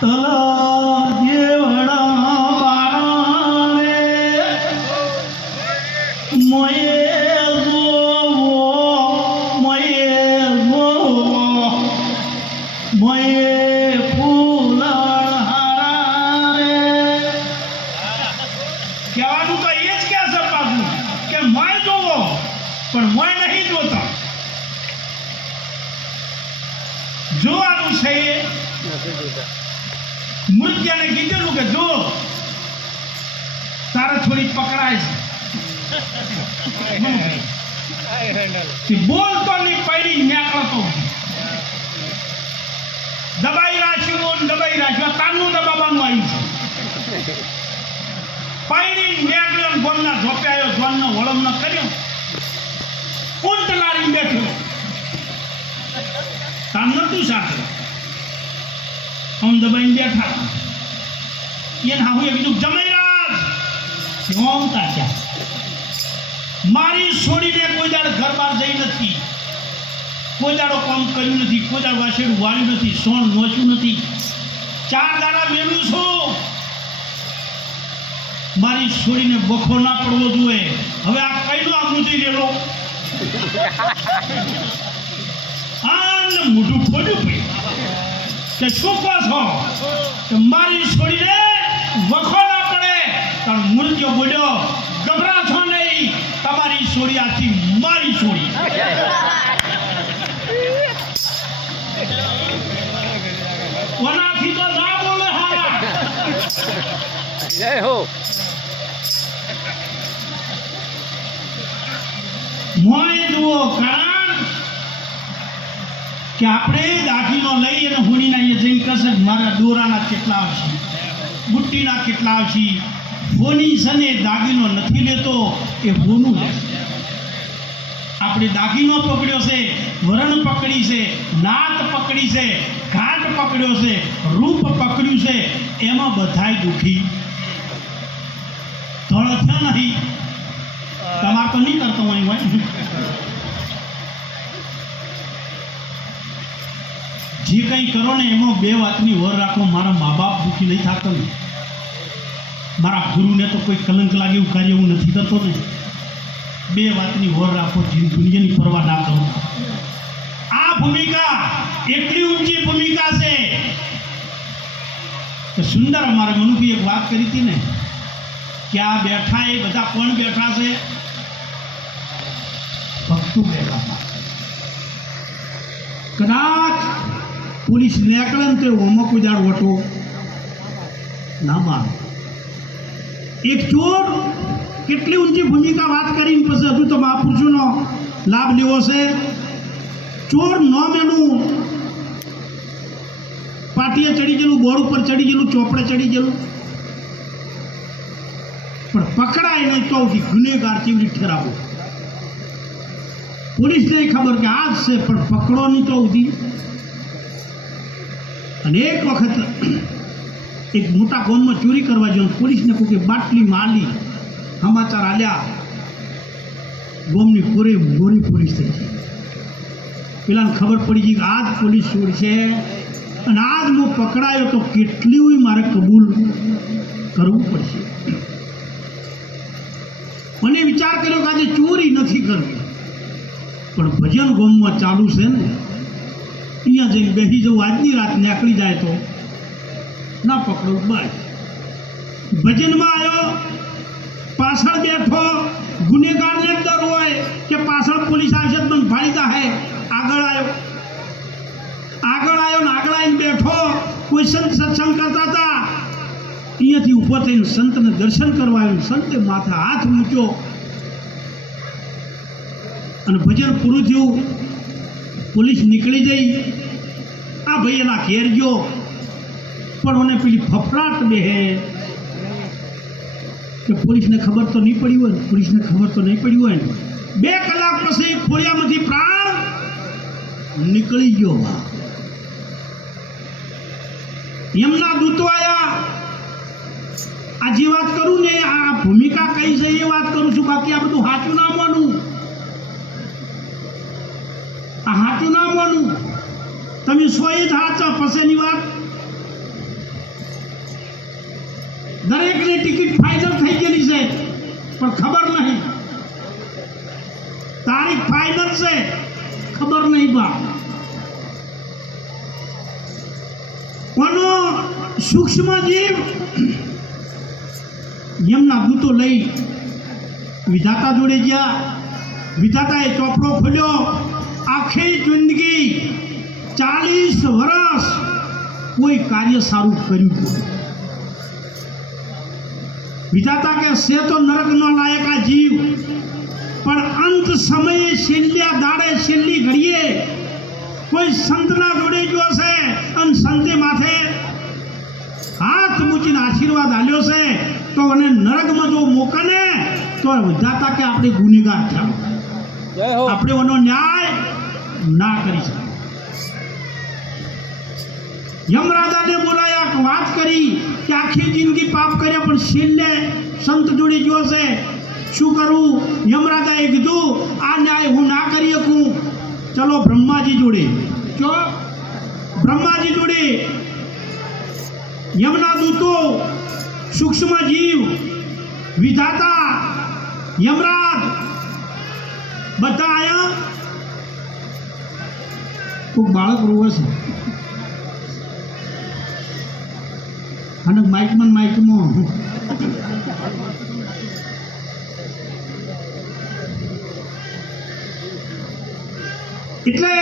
તલા જેવડા બારાને મોયે જોવો મોયે ફૂલ હારે કહેવાનું તો એ જ કે છે બાપુ કે મોય જોવો પણ મોય નહીં જોતા જોવાનું છે મૃત્યુને કીધેલું કે જો તારે થોડી પકડાય છે બોલતો નહીં પડી નીકળતો દબાઈ રાખ્યું તારનું દબાવવાનું આવ્યું છે પડી નીકળ્યો ગોમના ધોપ્યાયો જોનનો વળમ ન કર્યો ઊંટ લારી બેઠો તાર નતું સાથે हम दबाई बैठा ये ना हुए बिल्कुल जमेराज घूमता क्या मारी छोड़ी ने कोई दाड़ घर बार जई नहीं कोई दाड़ो काम કર્યું નથી કોઈ દાड़ વાસેડું વાળ્યું નથી સોણ નોચ્યું નથી 4 દાડા મેલું છું મારી છોડીને બખો ના પડવો જોઈએ હવે આ કઈનો આ મૂજી લેલો આન મોઢું ખોડ્યું ભાઈ કે શું કહો છો કે મારી છોડીને વખો ના પડે તાર મૃત્યુ બોલ્યો ગભરા છો નહીં તમારી છોડી આથી મારી છોડી ઓનાથી તો ના બોલે હારા જય હો મોય જુઓ કારણ કે આપણે દાખીનો લઈ અને હોણીના અહીંયા જઈને કશે મારા દોરાના કેટલા આવશે બુટ્ટીના કેટલા આવશે હોની સને દાગીનો નથી લેતો એ હોનું લે આપણે દાગીનો પકડ્યો છે વરણ પકડી છે નાત પકડી છે ઘાટ પકડ્યો છે રૂપ પકડ્યું છે એમાં બધાય દુખી થોડો છે નહીં તમારે તો નહીં કરતો હોય જે કંઈ કરો ને એમાં બે વાતની વર રાખો મારા મા બાપ દુઃખી નહીં થતો ને મારા ગુરુને તો કોઈ કલંક લાગે એવું કાર્ય હું નથી કરતો ને બે વાતની વર રાખો જે દુનિયાની પરવા ના કરો આ ભૂમિકા એટલી ઊંચી ભૂમિકા છે કે સુંદર અમારે મનુભાઈ એક વાત કરી હતી ને કે આ બેઠા એ બધા કોણ બેઠા છે ભક્તો બેઠા કદાચ પોલીસ નીકળે ને તો ઓમાં કોઈ દાડ વટો ના માનો એક ચોર કેટલી ઊંચી ભૂમિકા વાત કરીને પછી હજુ તો મહાપુરુષોનો લાભ લેવો છે ચોર નામ એનું પાટીએ ચડી ગયેલું બોર્ડ ઉપર ચડી ગયેલું ચોપડે ચડી ગયેલું પણ પકડાય નહીં તો ગુનેગાર કેવી રીતે ઠરાવો પોલીસને ખબર કે આ જ છે પણ પકડો નહીં તો ઉધી અને એક વખત એક મોટા ગામમાં ચોરી કરવા ગયો પોલીસને કોઈ બાટલી માલી સમાચાર આલ્યા ગામની પૂરી ગોરી પોલીસ થઈ છે પેલાને ખબર પડી ગઈ કે આ જ પોલીસ ચોર છે અને આજ હું પકડાયો તો કેટલી મારે કબૂલ કરવું પડશે મને વિચાર કર્યો કે આજે ચોરી નથી કરવી પણ ભજન ગામમાં ચાલુ છે ને અહીંયા જઈને બેસી જવું આજની રાત નીકળી જાય તો ના પકડો બસ ભજનમાં આવ્યો પાછળ બેઠો ગુનેગારને ડર હોય કે પાછળ પોલીસ આવશે મને ભાળી જાય આગળ આવ્યો ને આગળ આવીને બેઠો કોઈ સંત સત્સંગ કરતા હતા અહીંયાથી ઊભો થઈને સંતને દર્શન કરવા આવ્યું સંતે માથે હાથ મૂક્યો અને ભજન પૂરું થયું પોલીસ નીકળી ગઈ આ ભાઈ એના ઘેર ગયો પણ મને પેલી ફફડાટ બેહે કે પોલીસને ખબર તો નહીં પડી હોય ને પોલીસને ખબર તો નહીં પડી હોય ને 2 કલાક પછી ખોળિયામાંથી પ્રાણ નીકળી ગયો એમના દૂતો આયા આ જે વાત કરું ને આ ભૂમિકા કઈ છે એ વાત કરું છું બાકી આ બધું સાચું ના માનું આ સાચું ના માનું તમે સોય જ હાચો પછીની વાત દરેકની ટિકિટ ફાઇનલ થઈ ગયેલી છે પણ ખબર નહીં, તારીખ ફાઇનલ છે ખબર નહીં બા. કોનો સૂક્ષ્મ જીવ એમના દૂતો લઈ વિધાતા જોડે ગયા. વિધાતાએ ચોપડો ખોલ્યો. આખી જિંદગી 40 વર્ષ કોઈ કાર્ય સારું કર્યું. વિધાતા કે છે તો નરકનો લાયક આ જીવ, પણ અંત સમયે છેલ્લા દાડે છેલ્લી ઘડીએ કોઈ સંતના જોડે ગયો છે અને સંતે માથે હાથ મૂકીને આશીર્વાદ આલ્યો છે તો અને નરકમાં જો મોકલે તો વિધાતા કે આપણે ગુનેગાર થયા, આપણે એનો ન્યાય ના કરી શકીએ. યમરાજાને બોલાયા, વાત કરી કે આખી જિંદગી પાપ કર્યા પણ છેલ્લે સંત જોડે ગયો છે, શું કરું? યમરાજાએ કીધું આ ન્યાય હું ના કરી શકું, ચલો બ્રહ્માજી જોડે. જો બ્રહ્માજી જોડે યમના દૂતો, સૂક્ષ્મ જીવ, વિધાતા, યમરાજ બધા આયા. કોઈ બાળક રોવે છે અને માઇકમાં એટલે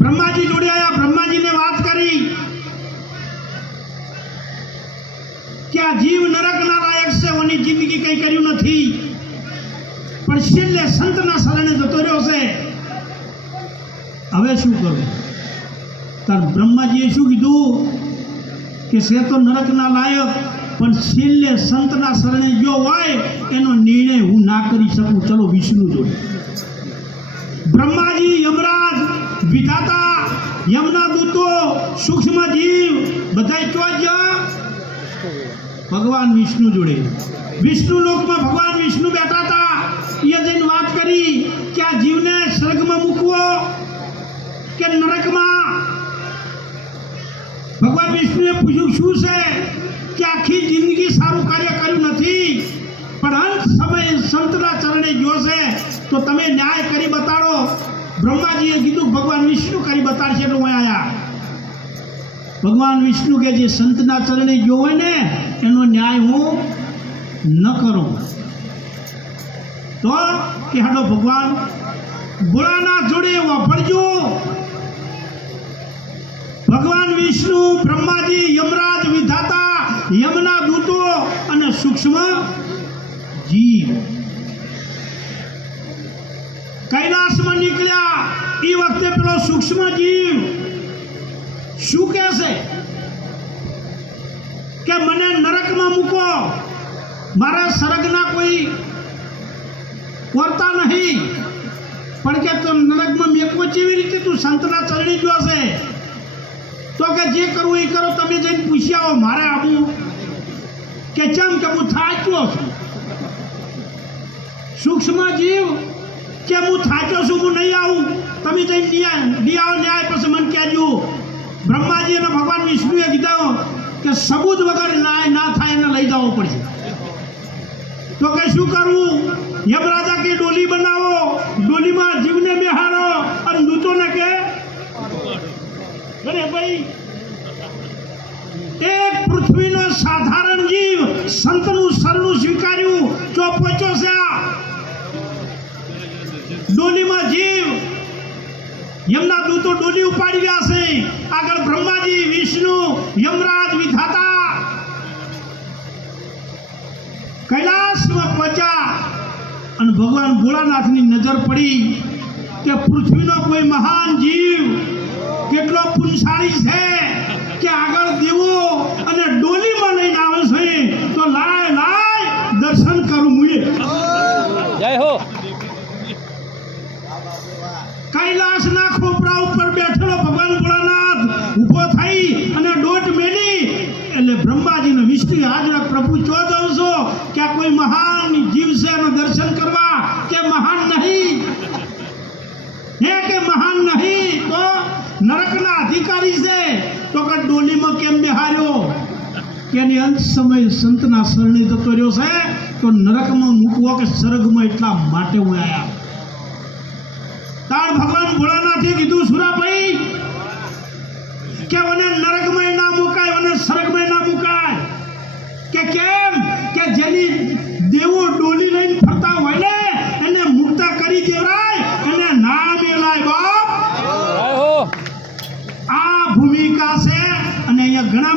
બ્રહ્માજી જોડે આયા. બ્રહ્માજીને વાત કરી કે આ જીવ નરકના લાયક છે, ઓની જિંદગી કંઈ કર્યું નથી પણ છેલ્લે સંતના શરણે જતો રહ્યો છે, હવે શું કરું? તાર બ્રહ્માજીએ શું કીધું કે છે તો નરકના લાયક પણ છેલ્લે સંતના શરણે ગયો હોય એનો નિર્ણય હું ના કરી શકું, ચલો વિષ્ણુ જોડે. બ્રહ્માજી, યમરાજ, વિધાતા, યમના દૂતો, સૂક્ષ્મ જીવ બધા ક્યાં ગયા? ભગવાન વિષ્ણુ જોડે. વિષ્ણુ લોકમાં ભગવાન વિષ્ણુ બેઠા હતા. એ જઈને વાત કરી કે આ જીવને સ્વર્ગમાં મૂકવો કે નરકમાં? ભગવાન વિષ્ણુએ પૂછ્યું શું છે કે આખી જિંદગી સારું કાર્ય કર્યું નથી પણ અંત સમયે સંતના ચરણે ગયો છે તો તમે ન્યાય કરી બતાડો. બ્રહ્માજીએ કીધું ભગવાન વિષ્ણુ કરી બતાડશે એટલે હું આયા. ભગવાન વિષ્ણુ કે જે સંતના ચરણે ગયો હોય ને એનો ન્યાય હું ન કરું. તો કે હાડો ભગવાન ભોળાનાથ જોડે વાપરજો. ભગવાન વિષ્ણુ, બ્રહ્માજી, યમરાજ, વિધાતા, યમના દૂતો અને સૂક્ષ્મ જીવ કૈલાસમાં નીકળ્યા. એ વખતે પેલો સૂક્ષ્મ જીવ શું કહે છે કે મને નરકમાં મૂકો, મારા સ્વર્ગના કોઈ વર્તા નહીં, પણ કે તું નરકમાં મેકવો કેવી રીતે? તું સંતના ચરણી ગયો છે તો કે જે કરવું એ કરો, તમે જઈને પૂછી આવો. મારે આવું કે ચમ કે હું થાક્યો છું. સૂક્ષ્મ જીવ કે હું થાક્યો છું, હું નહીં આવું, તમે જઈને લઈ આવો ન્યાય, પછી મને કહેજો. બ્રહ્માજી અને ભગવાન વિષ્ણુએ કીધું કે સબૂત વગર ન્યાય ના થાય એને લઈ જવો પડશે. તો કે શું કરવું? યમરાજા કે ડોલી બનાવો, ડોલીમાં જીવને બેહારો અને દૂતોને કે અરે ભાઈ એક પૃથ્વીનો સાધારણ જીવ સંતનું શરણું સ્વીકાર્યું જો પહોંચ્યો છે. ડોલીમાં જીવ, યમના દૂતો ડોલી ઉપાડી રહ્યા છે. આગળ બ્રહ્માજી, વિષ્ણુ, યમરાજ, વિધાતા કૈલાસમાં પહોંચ્યા અને ભગવાન ભોળાનાથની નજર પડી કે પૃથ્વીનો કોઈ મહાન જીવ કેટલો પુણ્યશાળી છે કે આગળ દેવો અને ડોલીમાં લઈને આવે છે, તો લાય દર્શન કરું મુએ. જય હો. કૈલાસના ખોપરા ઉપર બેઠેલો ભગવાન ભોળાનાથ ઊભો થઈ અને દોટ મેલી એટલે બ્રહ્માજી ને વિષ્ણુ હાજર પ્રભુ ચો જાવ છો કે આ કોઈ મહાન જીવ છે એના દર્શન કરવા કે મહાન નહીં? હે કે મહાન નહીં તો નરકના અધિકારી છે. તો કે ડોલીમાં કેમ બેહાર્યો? કે એની અંત સમય સંતના શરણે જતો રહ્યો છે તો નરકમાં મૂકવો કે સ્વર્ગમાં એટલા માટે હું આયા. તાણ ભગવાન ભોળાનાથે કીધું સુરાભાઈ કે મને નરકમાં ના મુકાય અને સ્વર્ગમાં ના મુકાય. કે કેમ? કે જેની દેવો ડોલી લઈને ફરતા હોય ને એને મુક્ત કરી દેવાય અને ના મેલાય બાપ. જય હો. આ ભૂમિકા છે અને અહીંયા ઘણા